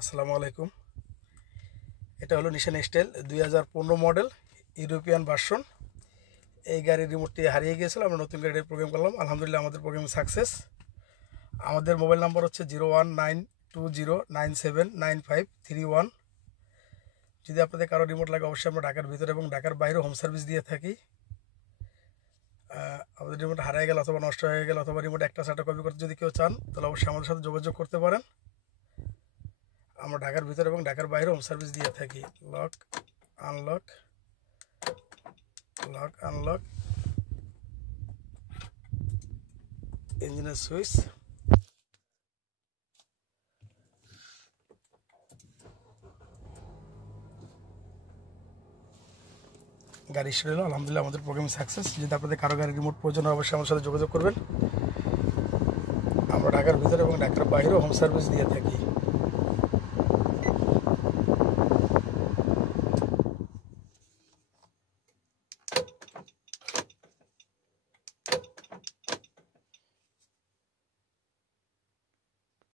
আসসালামু আলাইকুম। এটা হলো নিশান স্টাইল 2015 মডেল ইউরোপিয়ান ভার্সন। এই গাড়ির রিমোটটি হারিয়ে গিয়েছিল, আমরা নতুন গাড়ির প্রোগ্রাম করলাম। আলহামদুলিল্লাহ আমাদের প্রোগ্রাম সাকসেস। আমাদের মোবাইল নাম্বার হচ্ছে 019209795131। যদি আপনাদের কারো রিমোট লাগে অবশ্যই আমরা ঢাকার ভিতরে এবং ঢাকার বাইরে হোম সার্ভিস দিয়ে থাকি। আমাদের রিমোট হারিয়ে গেল অথবা নষ্ট হয়ে গেল অথবা রিমোট একটা সাথে কপি করতে যদি কেউ চান তাহলে অবশ্যই আমাদের সাথে যোগাযোগ করতে পারেন। আমরা ঢাকার ভিতরে এবং ঢাকার বাইরে হোম সার্ভিস দিয়ে থাকি। লক আনলক, লক আনলক, ইঞ্জিনের সুইচ, গাড়ি শুরু হলো। আলহামদুলিল্লাহ আমাদের প্রোগ্রাম সাকসেস। যদি আপনাদের কারো গাড়ির রিমোট প্রয়োজন হয় অবশ্যই আমার সাথে যোগাযোগ করবেন। আমরা ঢাকার ভিতরে এবং ঢাকার বাইরেও হোম সার্ভিস দিয়ে থাকি।